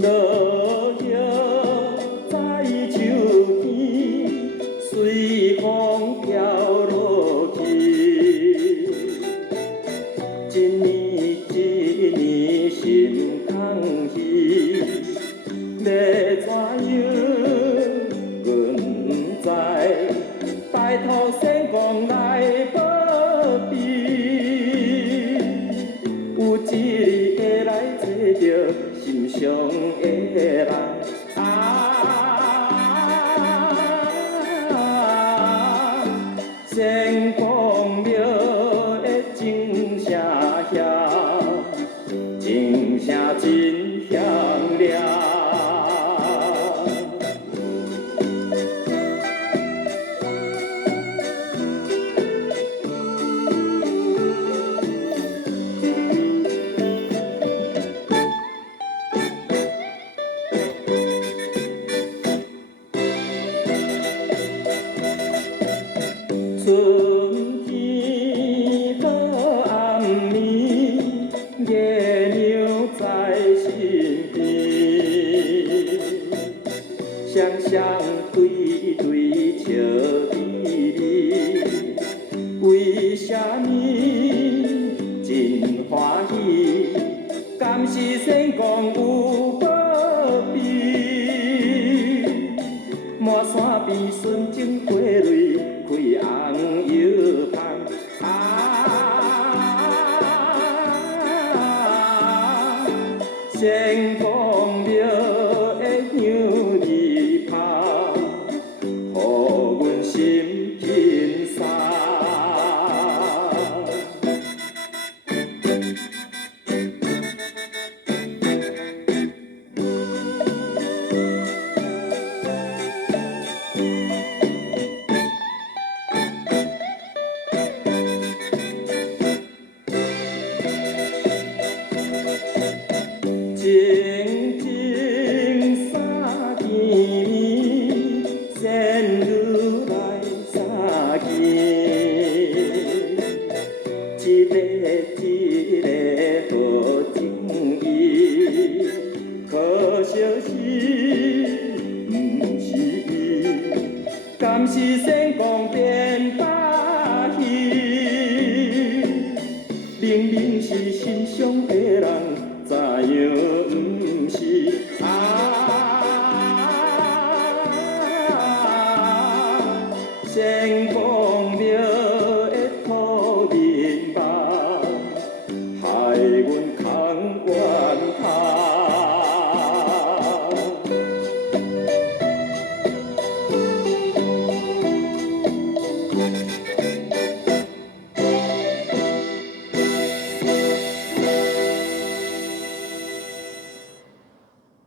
落叶在树边，随风飘落去。一年一年心空虚，要怎样？阮不知，拜托仙公来保庇。有一日会来找着心上的人，仙公庙的钟声响，钟声真响亮。春天好暗暝，月亮在身边，双双对对笑眯眯，为什么真欢喜？敢是仙公有保庇？满山边纯情花蕊开红又红，仙公庙的香儿香，予阮心轻松。静静三更暝，仙女来相见，一个一个好情意，可惜是不是伊，敢是仙公变把戏，明明是心上的人。知影不是仙公庙的土人梦，害阮空怨叹。